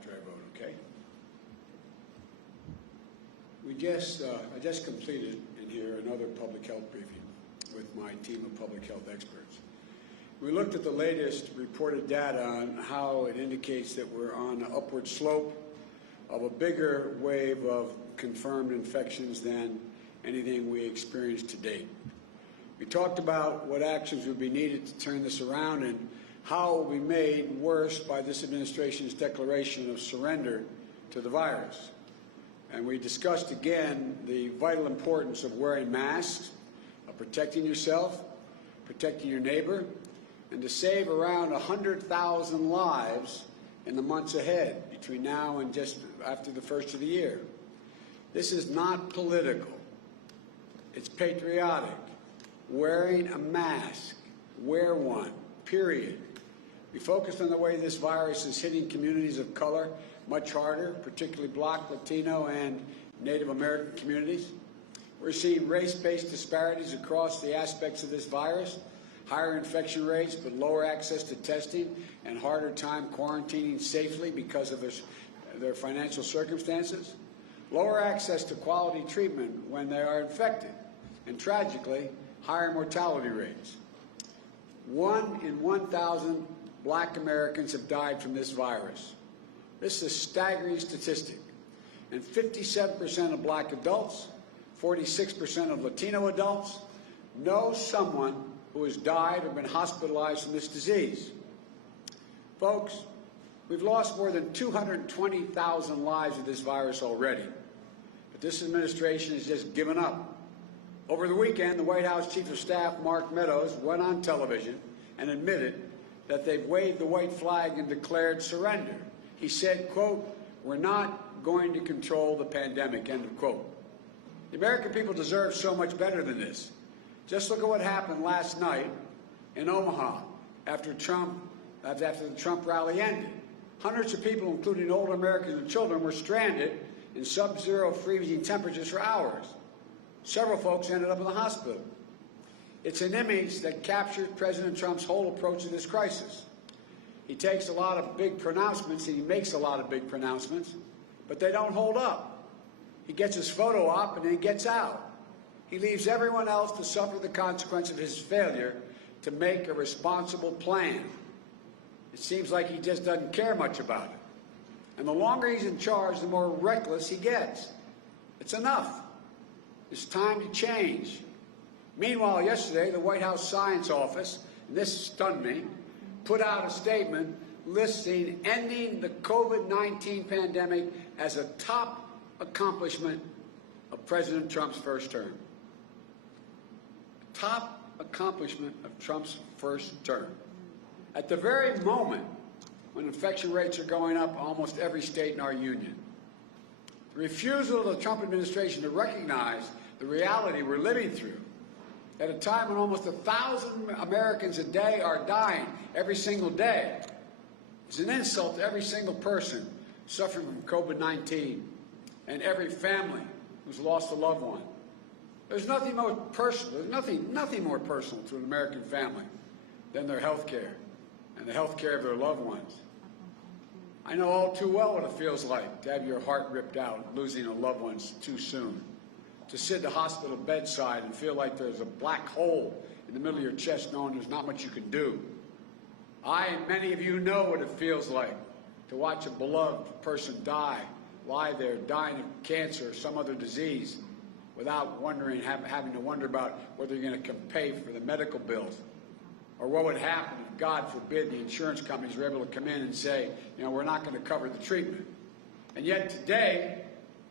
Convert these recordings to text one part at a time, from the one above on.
after I vote, okay? I just completed in here another public health briefing with my team of public health experts. We looked at the latest reported data on how it indicates that we're on an upward slope of a bigger wave of confirmed infections than anything we experienced to date. We talked about what actions would be needed to turn this around and how it will be made worse by this administration's declaration of surrender to the virus. And we discussed again the vital importance of wearing masks, of protecting yourself, protecting your neighbor, and to save around 100,000 lives in the months ahead between now and just after the first of the year. This is not political. It's patriotic. Wearing a mask, wear one, period. We focused on the way this virus is hitting communities of color much harder, particularly Black, Latino, and Native American communities. We're seeing race-based disparities across the aspects of this virus, higher infection rates but lower access to testing and harder time quarantining safely because of their financial circumstances, lower access to quality treatment when they are infected, and tragically, higher mortality rates. 1 in 1,000 Black Americans have died from this virus. This is a staggering statistic. And 57% of Black adults, 46% of Latino adults know someone who has died or been hospitalized from this disease. Folks, we've lost more than 220,000 lives of this virus already. But this administration has just given up. Over the weekend, the White House Chief of Staff, Mark Meadows, went on television and admitted that they've waved the white flag and declared surrender. He said, quote, "We're not going to control the pandemic," end of quote. The American people deserve so much better than this. Just look at what happened last night in Omaha after the Trump rally ended. Hundreds of people, including older Americans and children, were stranded in sub-zero freezing temperatures for hours. Several folks ended up in the hospital. It's an image that captures President Trump's whole approach to this crisis. He takes a lot of big pronouncements, and he makes a lot of big pronouncements, but they don't hold up. He gets his photo op and then he gets out. He leaves everyone else to suffer the consequence of his failure to make a responsible plan. It seems like he just doesn't care much about it. And the longer he's in charge, the more reckless he gets. It's enough. It's time to change. Meanwhile, yesterday, the White House Science Office, and this stunned me, put out a statement listing ending the COVID-19 pandemic as a top accomplishment of President Trump's first term. Top accomplishment of Trump's first term. At the very moment when infection rates are going up in almost every state in our union. The refusal of the Trump administration to recognize the reality we're living through at a time when almost 1,000 Americans a day are dying every single day is an insult to every single person suffering from COVID-19 and every family who's lost a loved one. There's nothing more personal. There's nothing more personal to an American family than their health care and the health care of their loved ones. I know all too well what it feels like to have your heart ripped out losing a loved one too soon. To sit at the hospital bedside and feel like there's a black hole in the middle of your chest knowing there's not much you can do. I and many of you know what it feels like to watch a beloved person lie there dying of cancer or some other disease without having to wonder about whether you're going to pay for the medical bills or what would happen if, God forbid, the insurance companies were able to come in and say, you know, we're not going to cover the treatment. And yet today,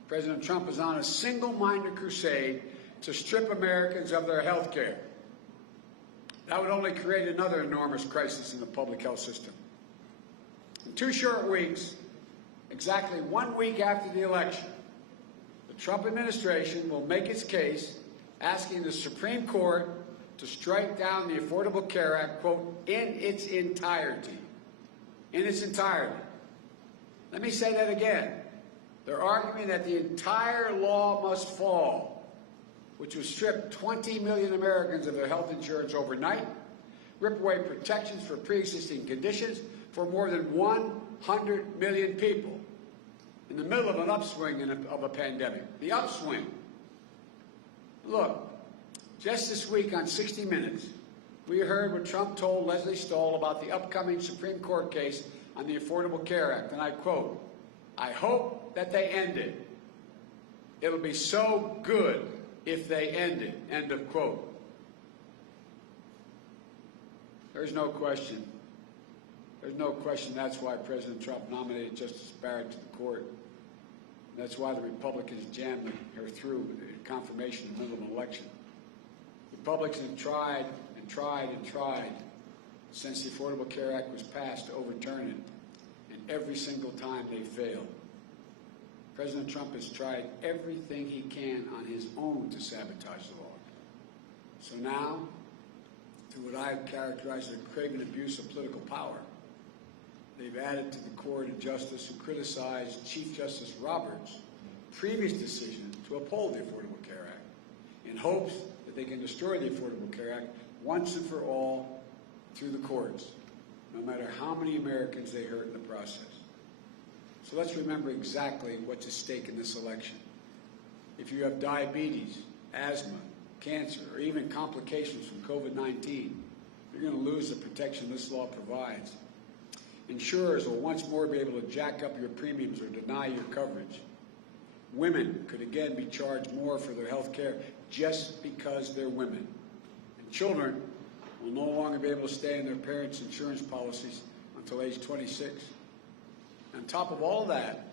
President Trump is on a single-minded crusade to strip Americans of their health care. That would only create another enormous crisis in the public health system. In 2 short weeks, exactly 1 week after the election, the Trump administration will make its case asking the Supreme Court to strike down the Affordable Care Act, quote, in its entirety. In its entirety. Let me say that again. They're arguing that the entire law must fall, which would strip 20 million Americans of their health insurance overnight, rip away protections for pre-existing conditions for more than 1 400 million people in the middle of an upswing of a pandemic. The upswing. Look, just this week on 60 Minutes, we heard what Trump told Leslie Stahl about the upcoming Supreme Court case on the Affordable Care Act, and I quote, "I hope that they end it. It'll be so good if they end it," end of quote. There's no question. There's no question that's why President Trump nominated Justice Barrett to the court. That's why the Republicans jammed her through the confirmation in the middle of an election. Republicans have tried and tried and tried since the Affordable Care Act was passed to overturn it, and every single time they failed. President Trump has tried everything he can on his own to sabotage the law. So now, through what I characterize as a craven abuse of political power, they've added to the court a justice who criticized Chief Justice Roberts' previous decision to uphold the Affordable Care Act in hopes that they can destroy the Affordable Care Act once and for all through the courts, no matter how many Americans they hurt in the process. So let's remember exactly what's at stake in this election. If you have diabetes, asthma, cancer, or even complications from COVID-19, you're going to lose the protection this law provides. Insurers will once more be able to jack up your premiums or deny your coverage. Women could again be charged more for their health care just because they're women. And children will no longer be able to stay in their parents' insurance policies until age 26. On top of all that,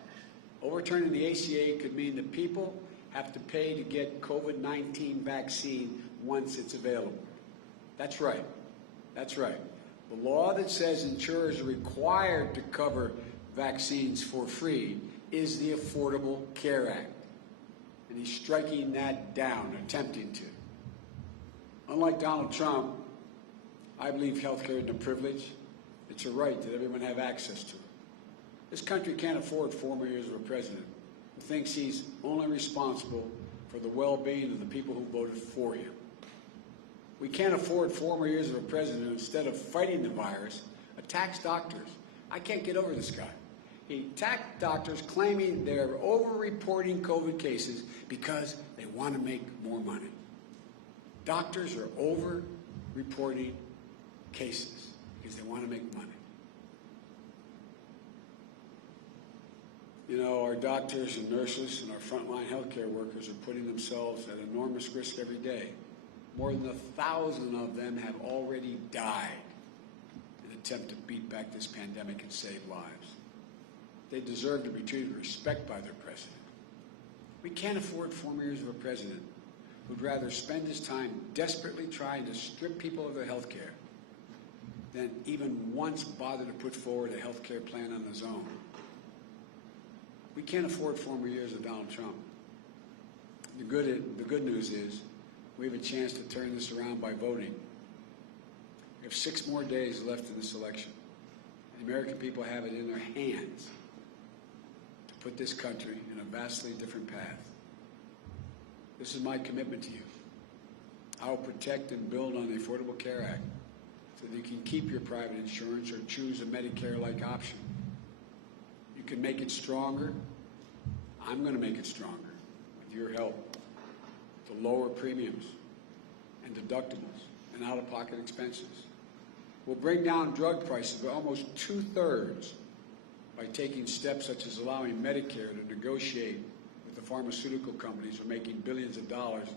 overturning the ACA could mean that people have to pay to get COVID-19 vaccine once it's available. That's right. That's right. The law that says insurers are required to cover vaccines for free is the Affordable Care Act. And he's striking that down, attempting to. Unlike Donald Trump, I believe health care isn't a privilege. It's a right that everyone have access to it. This country can't afford 4 more years of a president who thinks he's only responsible for the well-being of the people who voted for him. We can't afford 4 more years of a president who, instead of fighting the virus, attacks doctors. I can't get over this guy. He attacked doctors claiming they're over-reporting COVID cases because they want to make more money. Doctors are over-reporting cases because they want to make money. You know, our doctors and nurses and our frontline healthcare workers are putting themselves at enormous risk every day. More than 1,000 of them have already died in an attempt to beat back this pandemic and save lives. They deserve to be treated with respect by their president. We can't afford 4 more years of a president who'd rather spend his time desperately trying to strip people of their health care than even once bother to put forward a health care plan on his own. We can't afford 4 more years of Donald Trump. The good news is we have a chance to turn this around by voting. We have 6 more days left in this election. The American people have it in their hands to put this country in a vastly different path. This is my commitment to you. I will protect and build on the Affordable Care Act so that you can keep your private insurance or choose a Medicare-like option. You can make it stronger. I'm going to make it stronger with your help to lower premiums and deductibles and out-of-pocket expenses. We'll bring down drug prices by almost 2/3 by taking steps such as allowing Medicare to negotiate with the pharmaceutical companies who are making billions of dollars,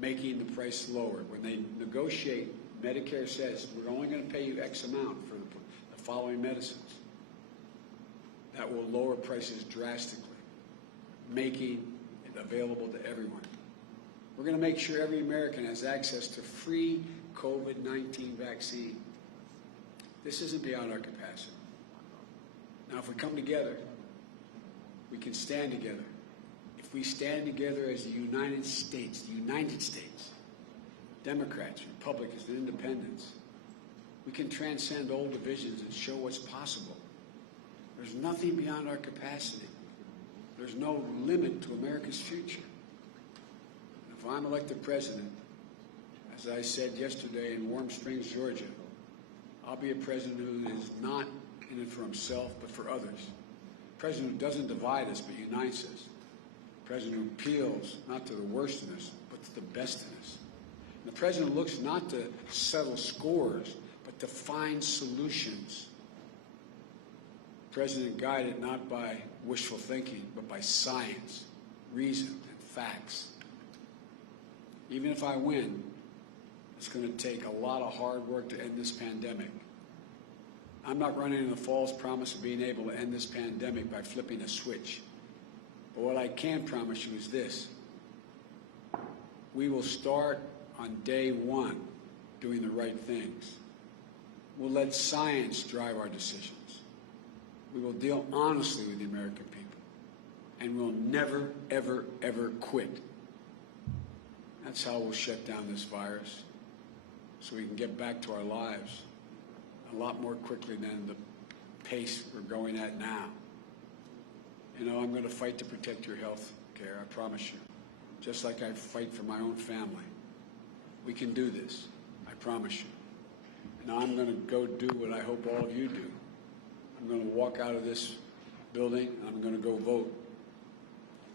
making the price lower. When they negotiate, Medicare says, we're only going to pay you X amount for the following medicines. That will lower prices drastically, making it available to everyone. We're going to make sure every American has access to free COVID-19 vaccine. This isn't beyond our capacity. Now, if we come together, we can stand together. If we stand together as the United States, Democrats, Republicans, and Independents, we can transcend old divisions and show what's possible. There's nothing beyond our capacity. There's no limit to America's future. And if I'm elected president, as I said yesterday in Warm Springs, Georgia, I'll be a president who is not in it for himself, but for others. A president who doesn't divide us, but unites us. A president who appeals not to the worst in us, but to the best in us. And the president looks not to settle scores, but to find solutions. The president guided not by wishful thinking, but by science, reason, and facts. Even if I win, it's going to take a lot of hard work to end this pandemic. I'm not running on the false promise of being able to end this pandemic by flipping a switch. But what I can promise you is this. We will start on day one doing the right things. We'll let science drive our decisions. We will deal honestly with the American people. And we'll never, ever, ever quit. That's how we'll shut down this virus, so we can get back to our lives a lot more quickly than the pace we're going at now. You know, I'm going to fight to protect your health care, I promise you, just like I fight for my own family. We can do this, I promise you. Now I'm going to go do what I hope all of you do. I'm going to walk out of this building, and I'm going to go vote.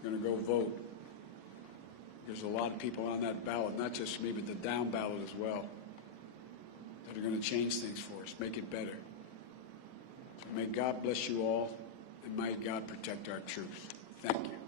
I'm going to go vote. There's a lot of people on that ballot, not just me, but the down ballot as well, that are going to change things for us, make it better. So may God bless you all, and may God protect our troops. Thank you.